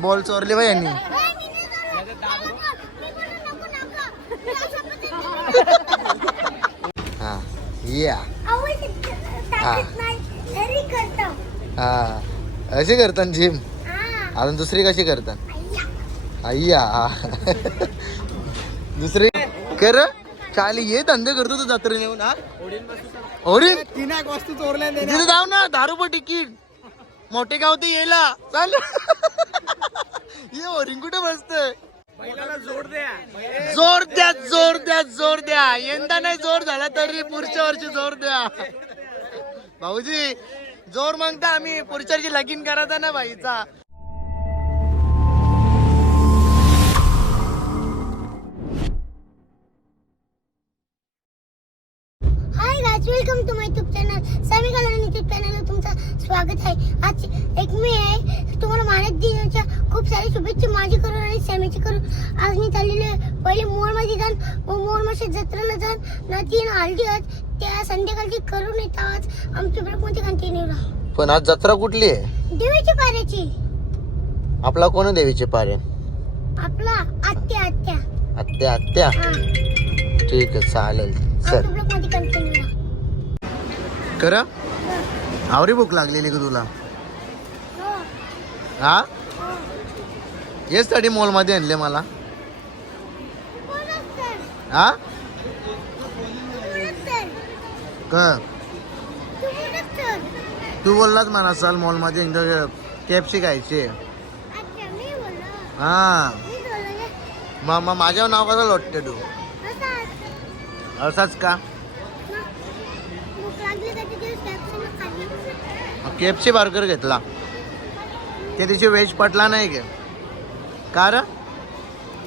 Ball चोरले बाई यांनी. हा या. हा. अशी करतात जिम. अजून दुसरी कशी करतात अय्या. दुसरी कर. चाली ये धंदे करतो तू जत्रे नेऊन हा? ओरी तिने एक वस्तू चोरल्या तिथे जाऊ ना दहा रुपये तिकीट मोठे गाव ते येला चाल. ये ओरिंग कुठे बसतंय जोड द्या. जोर द्या जोर द्या जोर द्या. यंदा नाही जोर झाला तरी पुढच्या वर्षी जोर द्या. भाऊजी जोर मागता आम्ही. पुढच्या वर्षी लगीन करायचा ना बाईचा welcome to my YouTube channel. Sami Kalyan YouTube चॅनलवर तुमचं स्वागत आहे. आज एक मे आहे. तुम्हाला महाराज दिनाच्या खूप सारे शुभेच्छा माझी करून आणि सॅमीची करून. आज मी चाललेलो पहिले मोरमध्ये जाण व मोरमाशी जत्रेला जाण ना तीन हळदी आहेत त्या संध्याकाळची करून येतात आज. आमच्या ब्लॉकमध्ये कंटिन्यू राहा. पण आज जत्रा कुठली आहे? देवीची पाऱ्याची. आपला कोण आहे देवीचे पारे? आपला आत्या आत्या. आत्या आत्या. हा. ठीक आहे चालेल. चल. आमच्या ब्लॉकमध्ये कंटिन्यू खरं आवरी भूक लागलेली का तुला. हा? हो हेच साठी मॉलमध्ये आणले मला. हा? क तू बोललाच म्हणा चाल मॉलमध्ये कॅपशी खायची. हा. मग माझ्या नाव कसं लोटते तू. असाच का भूक लागली का ते दिवस कॅप्शन खाली केपसी बर्गर घेतला. ते तिची व्हेज पटला नाही गे का र?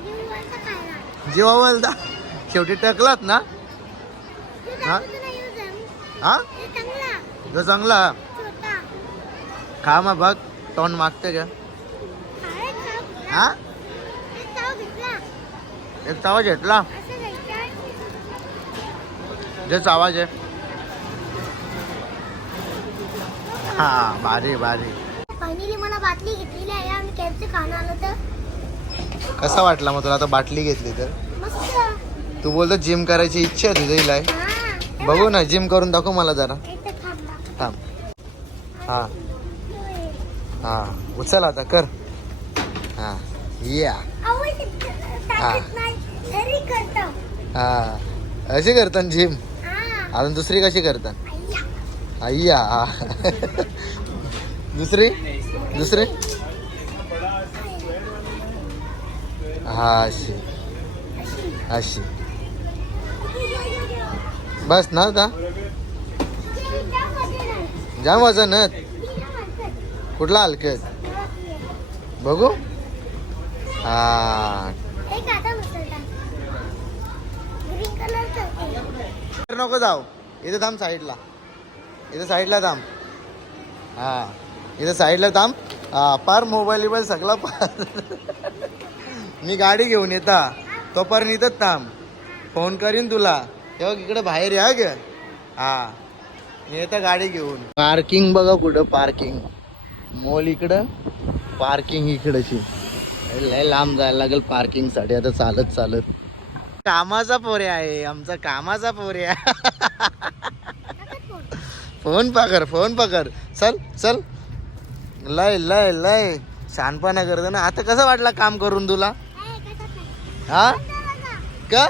दिवस खायला जीवावल शेवटी टकलात ना? हा? हा? हे चांगला. तो चांगला छोटा खा मग बघ तोंड मागते का? हा? एक चाव घेतला. जेच आवाज आहे. हा भारी भारी. मला बाटली घेतलेली आहे कॅबचं खाणं आलं तर? कसा वाटला मग तुला आता बाटली घेतली तर? मस्त. तू बोलतो जिम करायची इच्छा आहे तुझ्या हिला हा बघू ना जिम करून दाखव मला जरा. थांब हा. हा. उचल आता कर. हा. या. हा अशी करतात जिम? हा. अजून दुसरी कशी करतात अय्या. दुसरी? दुसरी? हा अशी. अशी. बस ना आता? जाम वजन आहेत. कुठला हलकत? बघू. हा. नको जाऊ. इथे थांब साईडला. इथं साईडला थांब. हा इथं साईडला थांब. हा पार मोबाईल बिबाईल सगळा पार. मी गाडी घेऊन येता. तोपर्यंत इथंच थांब. फोन करीन तुला. तेव्हा इकडे बाहेर या ग. हा मी येतं गाडी घेऊन. पार्किंग बघा कुठं पार्किंग. मॉल इकडं पार्किंग इकडची. लय लांब जायला लागेल पार्किंगसाठी आता चालत चालत. कामाचा पोरे आहे. आमचा कामाचा पोरे आहे. फोन पकर फोन पकर चल चल. लय लय लय. शहाणपणा करतो ना. आता कसं वाटला काम करून तुला? हा? का?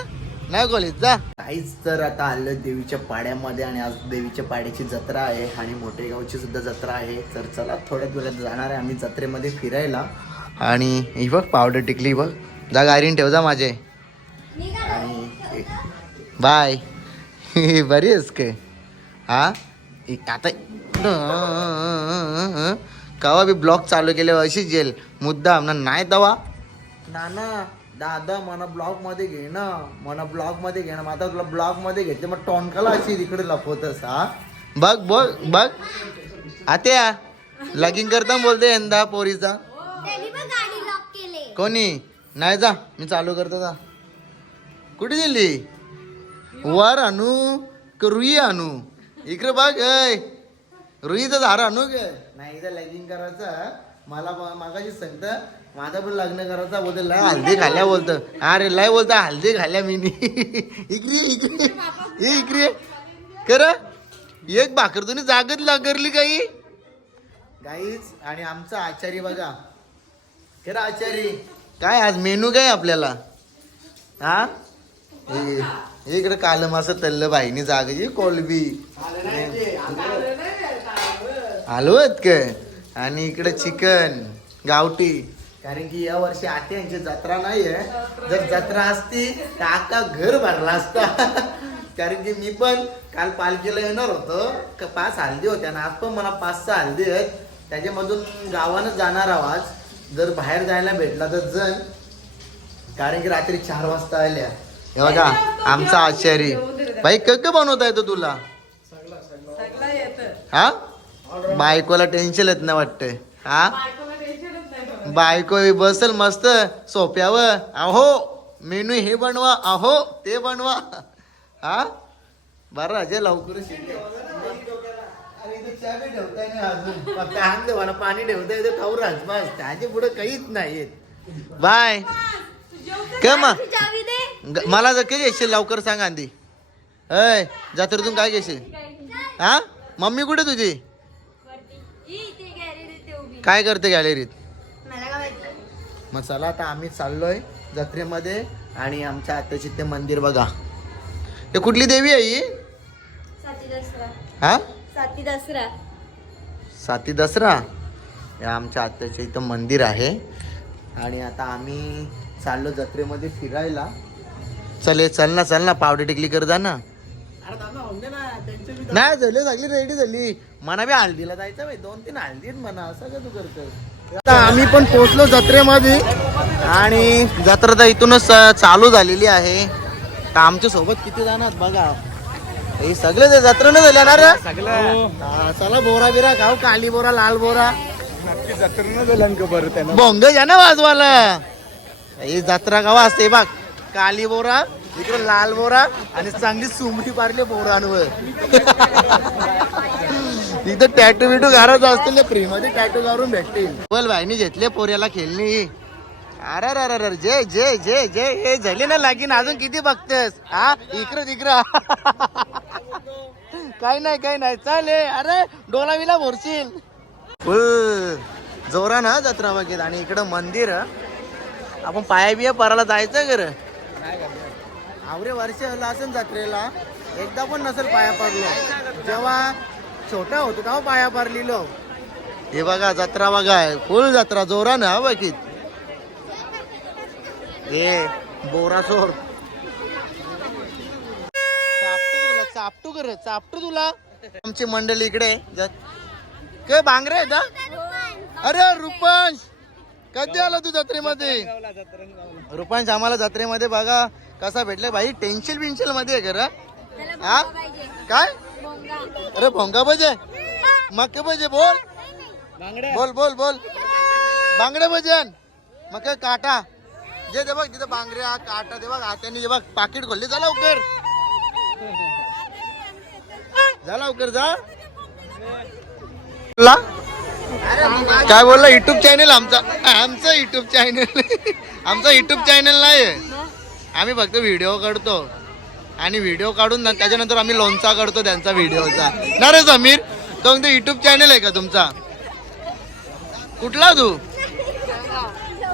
नाही खोलीत जा. काहीच तर आता आलं देवीच्या पाड्यामध्ये आणि आज देवीच्या पाड्याची जत्रा आहे आणि मोठेगावची सुद्धा जत्रा आहे. तर चला थोड्याच वेळात जाणार आहे आम्ही जत्रेमध्ये फिरायला. आणि ही बघ पावडर टिकली बघ. जा गाडीन ठेव जा माझे. आणि बाय. बरी आहेस काय? हा? इ- आता कवा बी ब्लॉग चालू केले अशीच येईल मुद्दा ना नाही दवा नाना दादा मला ब्लॉगमध्ये घे ना. मला ब्लॉगमध्ये घे ना. मग आता तुला ब्लॉगमध्ये घेते मग टोनकाला अशी तिकडे लपवतस हा? बघ बघ बघ. आत्या लगीन करता बोलते यंदा पोरीचा. त्यांनी पण गाडी लॉक केले. कोणी? नाही जा. मी चालू करतो जा. कुठे गेली? वर आणू का रुई आणू? इकडे बघ ऐ. रुईचं झाड आणू गे. नाही इथं लगीन करायचं. मला मागाशी सांगतं माझा पण लग्न करायचा बोलतो लय हल्दी खाल्ल्या बोलतं. अरे लय बोलता हल्दी खाल्ल्या मी. इकडे इकडे. ये इकडे. कर एक भाकर तुम्ही जागत लागरली काही. गाईच आणि आमचा आचारी बघा. खरं आचारी? काय आज मेनू काय आपल्याला? हा? हे- हे इकडे काल असं तल्ल बाईनी जागची कोलबी. हलवत काय? आणि इकडे चिकन गावठी. कारण की या वर्षी आटे यांची जत्रा नाहीये जर जत्रा असती तर अख्खा घर भरला असता. कारण की मी पण काल पालखीला येणार होतो. पाच हल्दी होत्या आणि आज पण मला पाच सहा हल्दी आहेत. त्याच्यामधून गावानं जाणार आवाज जर बाहेर जायला भेटला तर जण. कारण की रात्री चार वाजता आल्या. हे बघा आमचा आचारी. भाई कक बनवता येतो तुला? हा? बायकोला टेन्शन येत नाही वाटतंय. हा? बायको बसल मस्त सोप्यावर. अहो मेनू हे बनवा अहो ते बनवा. हा? बरं अजय लवकर पाणी ठेवता येतं खाऊ बस. त्याच्या पुढे काहीच नाही बाय. का मग ग- मला जर कधी येशील लवकर सांग आधी. अय जत्रेतून काय घेशील? हा? मम्मी कुठे तुझी? काय करते गॅलरीत मग चला आता आम्ही चाललोय जत्रेमध्ये आणि आमच्या आत्याची ते मंदिर बघा. हे कुठली देवी आहे ही? हा? साती दसरा. साती दसरा? हे आमच्या आत्याच्या इथं मंदिर आहे. आणि आता आम्ही चाललो जत्रेमध्ये फिरायला. चल चल ना चल ना पावडे टिकली कर जा ना. नाही झाली सगळी रेडी झाली. मना बी हल्दीला जायचं बाई दोन तीन हल्दी आहेत म्हणा असं का तू करतो आता आम्ही पण पोहोचलो जत्रेमध्ये आणि जत्रा तर इथूनच चालू झालेली आहे. तर आमच्यासोबत किती जाणार बघा. हे सगळे ते जत्रेनं झाले ना रे? चला बोरा बिरा खाऊ काली बोरा लाल बोरा. नक्की जत्रेनं झालं का बरं त्यानं. भोंग जा ना वाजवाला ही जत्रा गावा असते बघ. काली बोरा इकडे लाल बोरा आणि चांगली सुमरी पारली बोरांवर. इथं टॅटू बिटू घालायचं असतील फ्रीमध्ये टॅटू घालून भेटतील. बोल भाईनी घेतले पोऱ्याला खेळणी. अरे अरे अरे जे जे जे जे हे झाले ना लागीन अजून किती बघतेस? हा? इकडं तिकडं. काही नाही काही नाही. चाले अरे डोलावीला भरशील. जोरा ना जत्रा बघित आणि इकडं मंदिर आपण पाया बिया पराला जायचं घर. आवरे वर्ष झालं असेल जत्रेला एकदा पण नसेल पाया पडलो. जेव्हा छोटा होतो तेव्हा पाया पडलेलो. हे बघा जत्रा बघा फुल जत्रा जोरा ना बघित हे बोरा चोर चापटू तुला चापटू कर चापटू तुला. आमची मंडळी इकडे काय बांगरे? अरे रुपांश कधी आला तू जत्रेमध्ये? रुपांश आम्हाला जत्रेमध्ये बघा कसा भेटले भाई टेन्शन बिन्शिलमध्ये आहे खरं हा? काय? अरे भोंगा बजे मग के बजे बोल बोल बोल बोल. बांगडे भजन मग काटा. जे दे बघ तिथं बांगड्या काटा दे बघ हात्याने जे बघ पाकिट खोलले. जा लवकर. जा लवकर जा. ला? काय बोलला? युट्यूब चॅनल आमचा. आमचा युट्यूब चॅनल आमचा युट्यूब चॅनल नाही आम्ही फक्त व्हिडिओ काढतो. आणि व्हिडिओ काढून त्याच्यानंतर आम्ही लोणचा काढतो त्यांचा व्हिडिओचा ना रे समीर? तो म्हणतो युट्यूब चॅनल आहे का तुमचा? कुठला तू?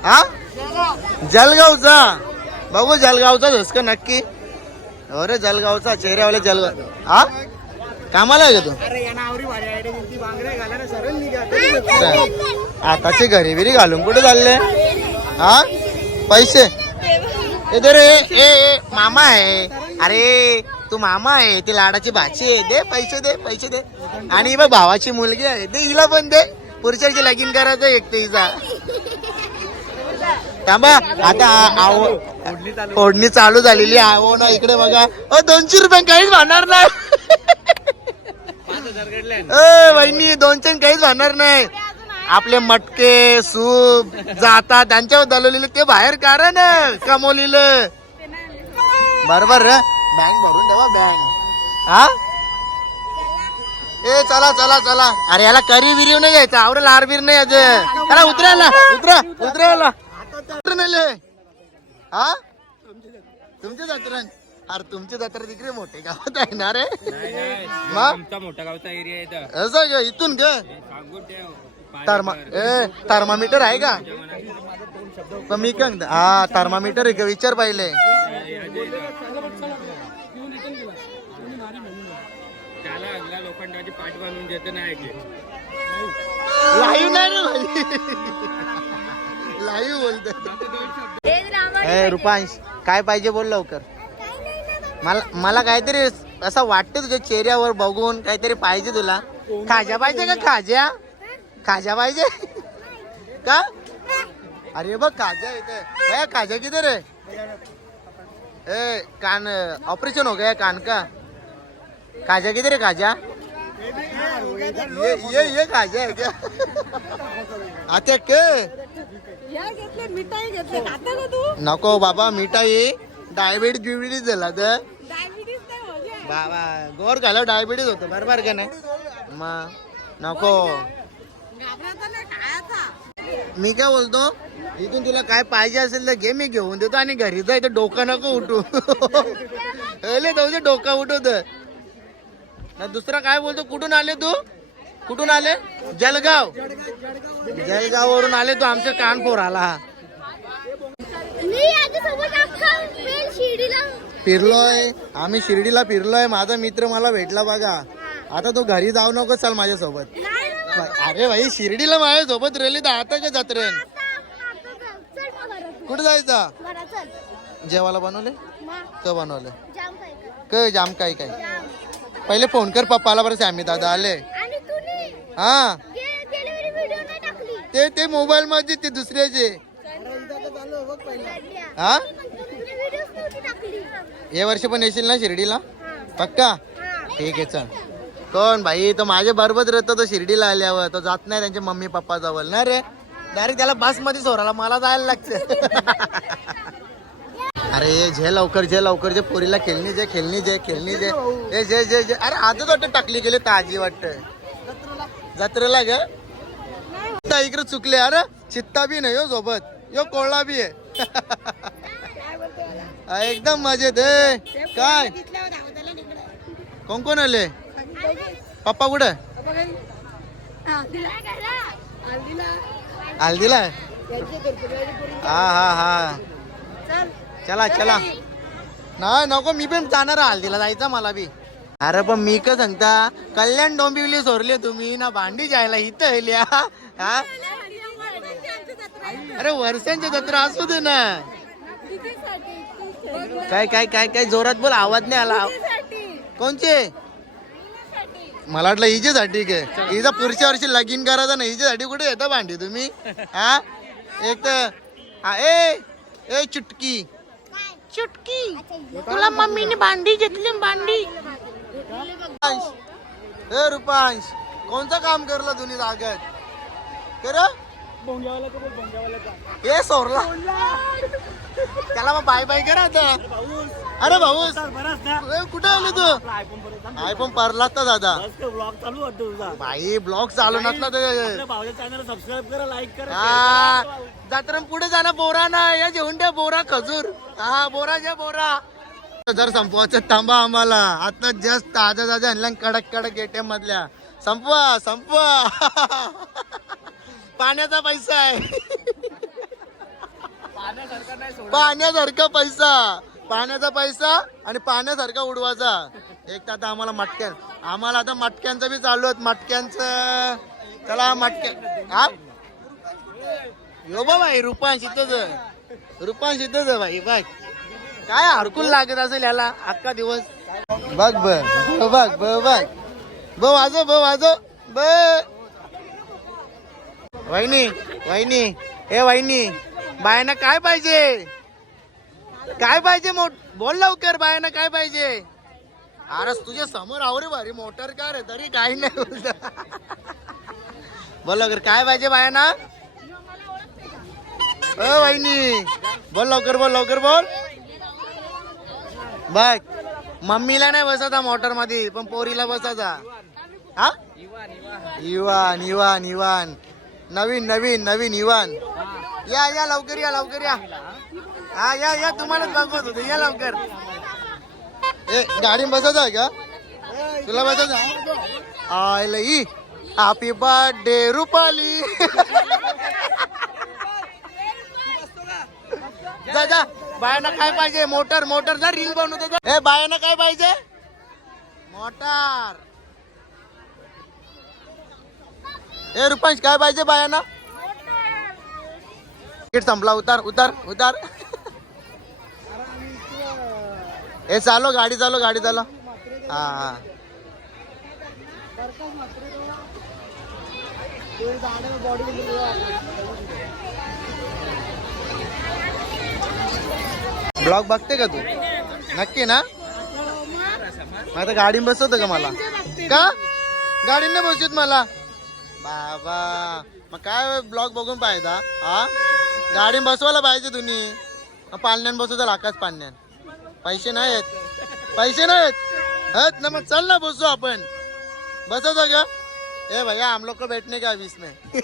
हा? जलगावचा. बघू जलगावचा आहेस का नक्की. अरे जलगावचा चेहऱ्यावाले जलगाव. हा? कामाला आहे का तू? आताचे घरी बिरी घालून कुठे चालले? हा? पैसे? ए दे रे. ए ए मामा आहे. अरे तू मामा आहे. ती लाडाची भाची आहे. दे पैसे दे पैसे दे. आणि ही बघ भावाची मुलगी आहे. दे हिला पण दे. पुरुषाची लगीन करायचं एक ते हिचा थांबा. आता आव फोडणी चालू झालेली आहे. आहो ना इकडे बघा. अ दोनशे रुपये काहीच भांडणार नाही. ए वहिनी दोनशे काहीच भांडणार नाही. आपले मटके सूप जाता त्यांच्यावर दलवलेले ते बाहेर ना कमवलेलं. बरोबर बँक भरून ठेवा बँक. हा? ए चला चला चला. अरे याला करी बिरीव नाही घ्यायचं आवडेल हार बीर नाही याचं. अरे उतरायला उतरा उतरायला हा? तुमची जत्रण. अरे तुमची जत्रा तिकडे मोठे गावात आहे ना रे? मग? आमचा मोठा गावचा एरिया आहे असं ग इथून ग सांगून ठेव. थर्मा ए थर्मामीटर आहे का? पण मी काय म्हणतो, हा थर्मामीटर आहे का? विचार पाहिले. त्याला अगला लोखंडाची पाठ बांधून देत नाही लाईव्ह नाही रे भाई लाईव्ह बोलतो ए रुपांश काय पाहिजे बोल लवकर. मला मला काहीतरी असं वाटतं तुझ्या चेहऱ्यावर बघून काहीतरी पाहिजे तुला. खाजा पाहिजे का खाजा खाजा पाहिजे? का? अरे बघ खाजा इथे. भैया खाजा किधर है ए कान ऑपरेशन हो गया कान का? खाजा किधर है खाजा? ये ये ये खाजा है क्या? आते के? नको बाबा मिठाई. डायबिटीज बिबिटीज झाला तर? बाबा गोर घाला डायबिटीज होतं बरोबर का नाही? मग नको. मी काय बोलतो? इथून तुला काय पाहिजे असेल तर घे मी घेऊन देतो आणि घरी जायचं डोकं नको उठू. अले जाऊ दे डोकं उठवत. ना दुसरा काय बोलतो? कुठून आले तू? कुठून आले? जलगाव जलगाव वरून आले तू आमच्या कानपूर आला मी याच्यासोबत अख्खा वेळ शिर्डीला फिरलोय. आम्ही शिर्डीला फिरलोय. माझा मित्र मला भेटला बघा. आता तू घरी जाऊ नको चल माझ्यासोबत. अरे भाई शिर्डीला माझ्यासोबत रेली तर आता का जत्रेन. कुठे जायचा. जेवायला बनवले? तो बनवलं. काय जाम काय काय. पहिले फोन कर पप्पाला बरं आम्ही दादा आले. हा. ते ते मोबाईल मध्ये ते दुसऱ्याचे. हा तुम्ही व्हिडिओ नव्हती टाकली हे वर्ष पण येशील ना शिर्डीला? पक्का? ठीक आहे चल. कोण भाई? तो माझ्या बरोबर राहतो तो शिर्डीला आल्यावर. तो जात नाही त्यांच्या मम्मी पप्पा जवळ. ना रे? डायरेक्ट त्याला बसमध्ये सोराला मला जायला लागतं अरे जे लवकर जे लवकर जे पोरीला खेळणी जे खेळणी जे खेळणी जे ए जे जे जे अरे आजच वाटतं टाकली गेली ताजी वाटत. जत्रेला ग? इकडे चुकले. अरे चित्ता बी नाही हो सोबत. यो कोळा बी आहे. एकदम मजेत आहे. काय? कोण कोण आले? पप्पा कुठे? हल्दीला हा. हा हा चला. चला नाही नको मी पण जाणार हल्दीला जायचं मला बी. अरे पण मी का सांगता? कल्याण डोंबिवली सोरले तुम्ही? ना भांडी जायला इथं येल्या हा? अरे वर्षांची जत्रा असू दे ना. काय काय काय काय? जोरात बोल आवाज नाही आला. कोणचे? मला वाटलं हिजेसाठी काय हिचा पुढच्या वर्षी लगीन करायचं ना हिजेसाठी कुठे येतं भांडी तुम्ही? हा? एक तर हा ए ए चुटकी. चुटकी. तुला मम्मीने भांडी घेतली भांडी. रुपांश. ए रुपांश. कोणतं काम करलं तुम्ही जागत? कर हे सोरला. त्याला मग बाय बाय करा आता. अरे भाऊ कुठे आले तू? आयफोन परला तर दादा. ब्लॉग चालू वाटतो तुझा. भाई ब्लॉग चालू नसला तर चॅनल सबस्क्राईब करा लाईक करा हा. जत्रा पुढे जाणं बोरा ना. या जेवण द्या बोरा खजूर. हा बोरा जे बोरा. जर संपवायचं थांबा आम्हाला. आता जस्ट ताजा ताजा आणल्या कडक कडक एटीएम मधल्या. संपवा संपवा. पाण्याचा पैसा आहे. पाण्यासारखा पैसा. पाण्याचा पैसा आणि पाण्यासारखा उडवायचा. एक तर आता आम्हाला मटक्यान आम्हाला आता मटक्यांचं बी चालू आहेत. मटक्यांचं चला मटक्या हा? यो बा भाई रुपांश इथंच रुपांश इथंच भाई बघ काय हरकून लागत असेल याला? अख्खा दिवस. बघ बघ बघ बघ ब वाजो ब वाजो ब वहिनी वहिनी. ए वहिनी. बायांना काय पाहिजे? काय पाहिजे मोठ बोल लवकर बायांना काय पाहिजे? अरे तुझ्या समोर आवरे भारी मोटर कार आहे तरी काही नाही बोल लवकर काय पाहिजे बायांना? अ वहिनी बोल लवकर बोल लवकर बोल. बघ मम्मीला नाही बसायचा मोटरमध्ये पण पोरीला बसायचा हा? इवान इवान इवान. नवीन नवीन नवीन इवान. या या लवकर या लवकर या. हा या या तुम्हालाच बघवत होतो. या लवकर. ए गाडी बसत आहे का? तुला बसत आय लई. Happy birthday Rupali. जा जा. बायांना काय पाहिजे? मोटर मोटर जा रील बनवतो. ए बायांना काय पाहिजे? मोटार. ए रुपांश काय पाहिजे बायांना संपला. उतार उतार उतार. ए चालो गाडी चालो गाडी चालो. हा हा. ब्लॉग बघते का तू? नक्की ना? आता गाडी बसवतो का मला? का? गाडी नाही बसवत मला? बाबा. मग काय ब्लॉग बघून पाहिजे हा? गाडी बसवायला पाहिजे तुम्ही. पालण्यान बसवतो आकाश पालण्यान पैसे नाही आहेत पैसे नाही आहेत आहेत ना मग चल ना बसू आपण. बसवतो का ए भैया हम लोग को बैठने का बीच में?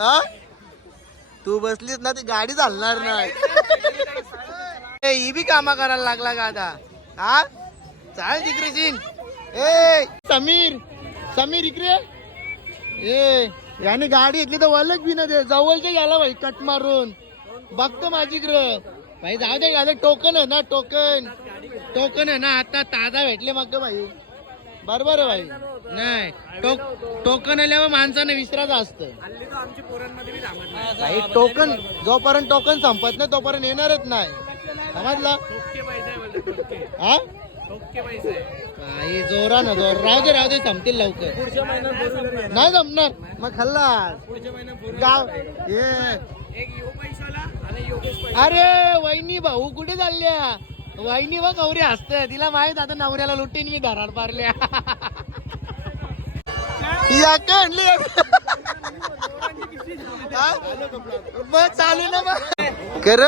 हा तू बसलीस ना ती गाडी चालणार नाही. ही बी कामा करायला लागला का आता? हा चाल तिकडे जिन ए समीर. समीर इकडे. ए. याने गाडी घेतली तर वलच बी ना दे जवळच्या गेला भाई कट मारून. बघतो माझीकडं भाई जाऊ दे आता टोकन आहे ना टोकन टोकन आहे ना आता ताजा भेटले मग भाई. बरोबर आहे भाई. नाही टोक टोकन आल्यावर माणसाने विसरायचं असतं. भाई टोकन जोपर्यंत टोकन संपत नाही तोपर्यंत येणारच नाही. समजला? हा? काही जोरा ना जोर. राहू दे राहू दे संपतील लवकर. नाही जमणार. मग खाल्ला गाव ये. अरे वहिनी भाऊ कुठे चालल्या? वहिनी बघ गौरी हसते. तिला माहीत आता नवऱ्याला लुटीन मी घरात पारल्या. या का आणली हा? मग चालू ना मग. कर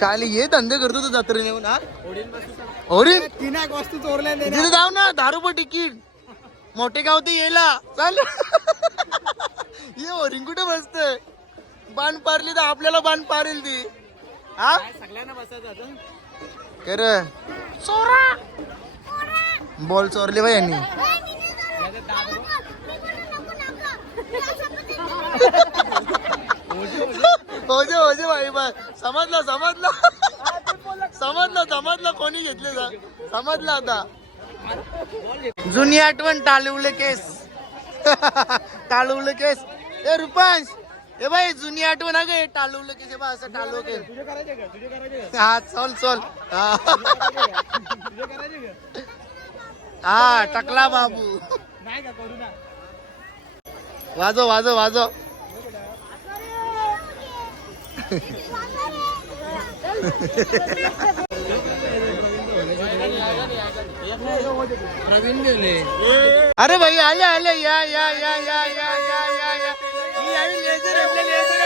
चाली ये धंदे करतो तू जत्रे नेऊन हा? ओरिन तीन एक वस्तू चोरल्या तिथे जाऊ ना दहा रुपये तिकीट मोठे गाव ते येला. चाल. ये ओरिंग कुठे बसते. बाण पारली तर आपल्याला बाण पारेल ती. हा? सगळ्यांना बसायचं कर बॉल चोरली बाई यांनी. ओजे ओजे भाई बाय समजला समजला. समजलं समजलं. कोणी घेतले समजलं आता. जुनी आठवण टालवले केस. टालवलं केस. ए रुपांश. ए भाई जुनी आठवण अग हे टालवलं केस बा असं टालव केस. हा चल चल. हा. टकला बाबू. वाजव वाजव वाजव. अरे भाई आले आले या या या या या या या. या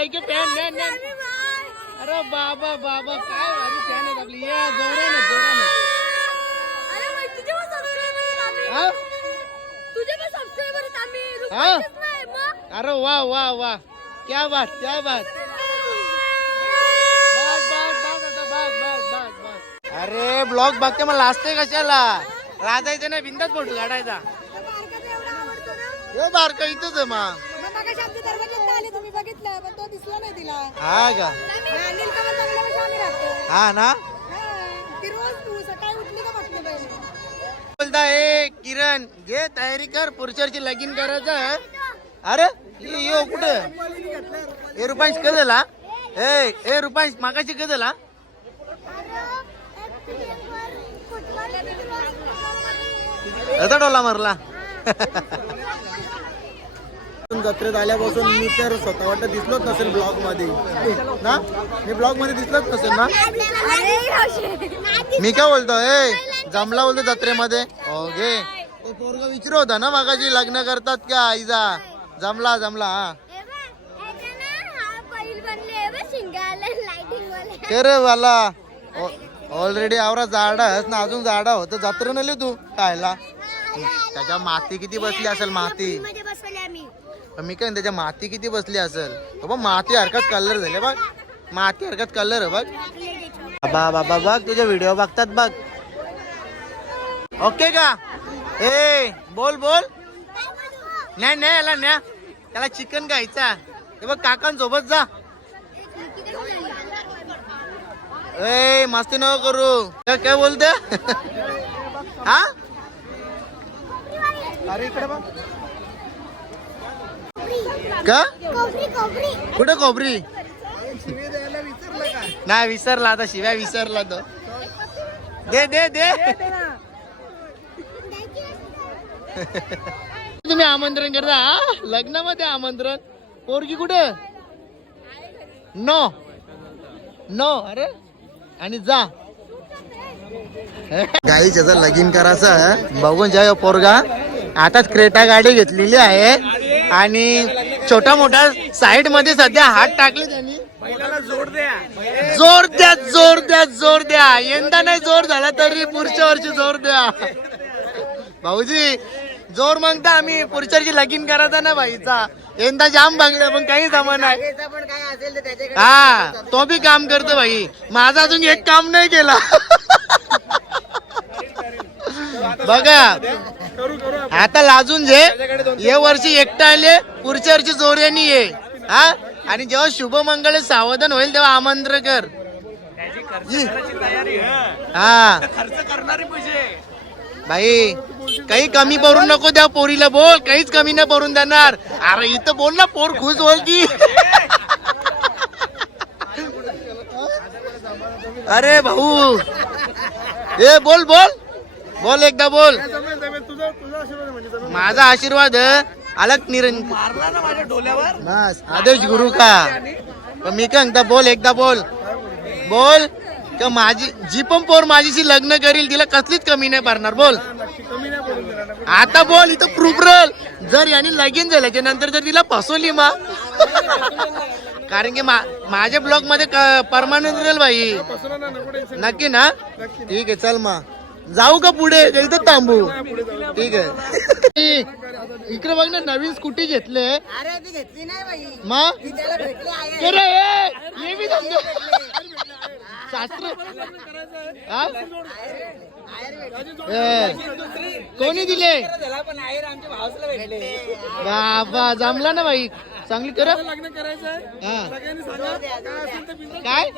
आहे की फॅन फॅन फॅन अरे बाबा बाबा काय भारी फॅन आहे आपली या जोराने अरे वा वा वा. क्या बात क्या बात. अरे ब्लॉग बघते मला असते कशाला? लाजायचं नाही बिंदाच फोटो काढायचा. बारका इथंच आहे मग. दिसला नाही तिला हा का हा, आम्ही राहतो हा ना हा, ती रोज तू सकाळी उठली का बघते पहिले बोलता ए किरण घे तयारी कर पुरुषाची लगीन करायचं आहे. अरे ये यो कुठं ए रुपांश कधी झाला ए ए रुपांश मागाशी कधी झाला आता डोला मारला जत्रेत आल्यापासून मी तर स्वतः वाटत दिसलोच नसेल ब्लॉगमध्ये ना? मी ब्लॉगमध्ये दिसलोच नसेल ना? मी काय बोलतो? ए जमला बोलतो जत्रेमध्ये? ओके. पोरगा विचार होता ना मागाशी लग्न करतात का आईजा? जमला जमला हा. ते रे वाला. ऑलरेडी आवरा जाडा आहेस ना अजून जाडा होतं. जत्रे नले तू खायला. त्याच्या माती किती बसली असेल माती. मी काय त्याच्या माती किती बसली असेल? तो बघ माती हरकत कलर झाले बघ. माती हरकत कलर बघ. बाबा बाबा बघ तुझे व्हिडिओ बघतात बघ. ओके का? ए बोल बोल. नाही नाही याला न्या. त्याला चिकन खायचा हे बघ काकांसोबत जा. ए मस्ती नको करू. काय काय बोलते हा? अरे इकडे बघ. का? कुठे खोबरी नाही विसरला आता शिव्या विसरला तो. दे दे दे. तुम्ही आमंत्रण करता हा? लग्नामध्ये आमंत्रण. पोरगी कुठे? नो. नो अरे. आणि जा. गाई त्याचं लगीन करायचं बघून जाय पोरगा. आताच क्रेटा गाडी घेतलेली आहे. आणि छोटा मोठा साईडमध्ये सध्या हात टाकले त्यांनी. जोड द्या. जोर द्या जोर द्या जोर द्या. यंदा नाही जोर झाला तरी पुढच्या वर्षी जोर द्या. भाऊजी जोर मागता आम्ही. पुढच्या वर्षी लगीन करायचा ना भाईचा. यंदा जाम बांगले पण काही जमा नाही हा तो बी काम करतो भाई. माझा अजून एक काम नाही केला. बघा. आता लाजून जे हे वर्षी एकटा आले पुढच्या वर्षी जोर्यानी ये. हा? आणि जेव्हा शुभमंगळ सावधान होईल तेव्हा आमंत्रण कर. हा. भाई काही कमी पडून नको द्या पोरीला बोल. काहीच कमी नाही भरून देणार. अरे इथं बोल ना पोर खुश होईल की. अरे भाऊ. ए बोल बोल. बोल एकदा बोल. तुझा तुझा आशीर्वाद म्हणजे. माझा आशीर्वाद अलग निरंक मारला ना माझ्या डोल्यावर? बस आदेश गुरु का? पण मी म्हणता बोल एकदा बोल. बोल का माझी जी पण पोर माझीशी लग्न करील तिला कसलीच कमी नाही पडणार. बोल. आता बोल इथं प्रूफ रल जर यांनी लगीन झाल्याच्यानंतर जर तिला फसवली मा. कारण की मा- माझ्या ब्लॉगमध्ये परमानंट राहील बाई. नक्की ना? ठीक आहे चल मा. जाऊ का पुढे? इथं थांबू. ठीक आहे. इकडे बघ ना नवीन स्कूटी घेतले. अरे ती घेतली नाही. शास्त्र. कोणी दिले? बाबा जमला ना बाई. चांगली करा. लग्न करायचं आहे. हा. सगळ्यांनी सांगा. काय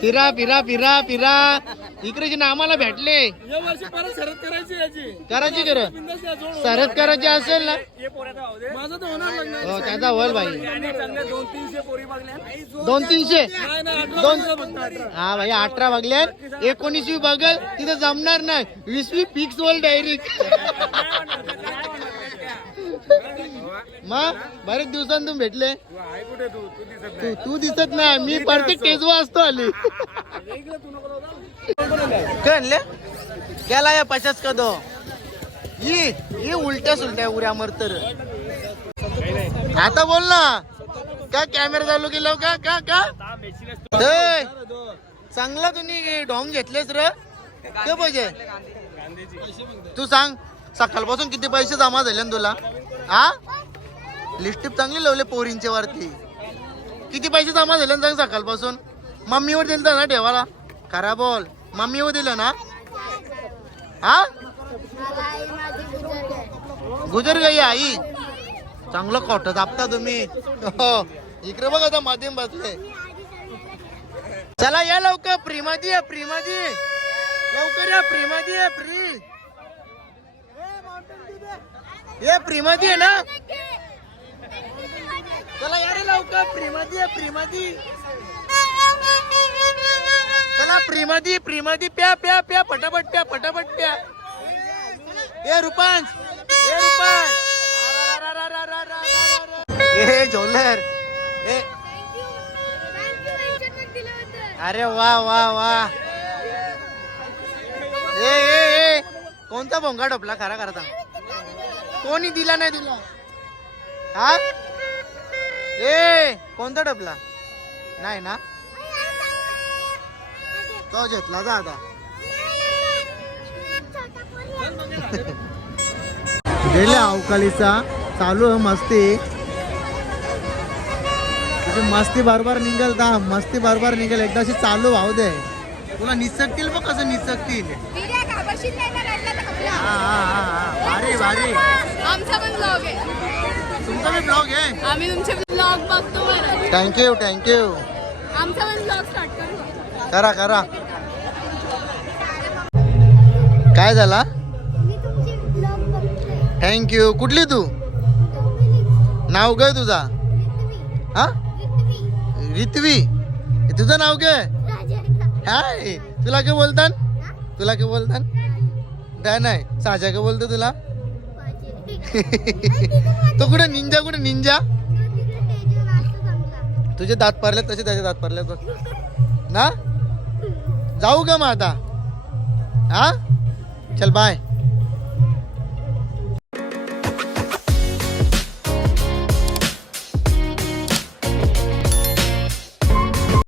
फिरा फिरा फिरा फिरा इकडे जे आम्हाला भेटले. या वर्षी परत शरद करायची याची. करायची कर सरत करायची असेल ना? माझं तर होणार लग्न. हो त्याचा होईल चांगल्या दोन तीनशे पोरी बघल्या. दोन हा भाई अठरा बघल्या. एकोणीसवी बघल तिथं जमणार नाही. वीसवी फिक्स होईल डायरेक्ट मग बरेच दिवसांतून भेटले. आहे कुठे तू तू दिसत तू तू दिसत नाही मी परफेक्ट टेजवा असतो. आली काय आणले? केला या पचास का दो. ये ये उलट्या सुलट्या उऱ्या मरतर. आता बोल ना. का कॅमेरा चालू केला का? का का? ए, चांगला तुम्ही ढोंग घेतलेस र. काय पाहिजे? तू सांग. सकाळपासून किती पैसे जमा झाले ना तुला? हा लिस्टिप चांगली लावले पोरींच्या वरती. किती पैसे जमा झाले ना सांग सकाळपासून? मम्मीवर दिलं ना ठेवाला खरा बोल. मम्मीवर दिलं ना? हा गुजर गई आई. चांगलं कॉट दाबता तुम्ही. हो. इकडे बघ आता माध्यम बसले. चला या लवकर. फ्री मध्ये या फ्री लवकर या फ्री मध्ये या ए प्रेमाजी आहे ना? चला या रे लवकर प्रेमाजी आहे प्रेमाजी. चला प्रेमाजी प्रेमाजी प्या प्या प्या पटापट प्या पटापट प्या. ए रुपांश. ए रुपांश. ए झोलर. ए. अरे वा वा वा. ए ए ए. कोणता भोंगा डोपला खरा करता कोणी दिला नाही तुला? हा? ए कोणता डबला? नाही ना? तो घेतला जा आता गेले अवकाळीचा चालू आहे मस्ती. तुझी मस्ती बरोबर निघेल दा. मस्ती बरोबर निघेल. एकदाशी चालू भाऊ दे. तुला निसकतील बघ कसं निसकतील भारी भारी. आमचा पण ब्लॉग आहे. तुमचा मी ब्लॉग आहे? आम्ही तुमचे ब्लॉग बघतो बरं. थँक्यू थँक्यू आमचा पण ब्लॉग स्टार्ट करू. करा करा. काय झाला? मी तुमचे ब्लॉग बघतोय थँक्यू कुठली तू? नाव काय तुझा. हा? रित्वी. तुझं नाव काय हाय. तुला काय बोलतान? तुला काय बोलतान? काय नाही साजा काय बोलतो तुला? तो कुठे निंजा कुठे निंजा? तुझे दात पडले तसे त्याचे दात पडले बघ. ना? जाऊ का मग आता? हा? चल बाय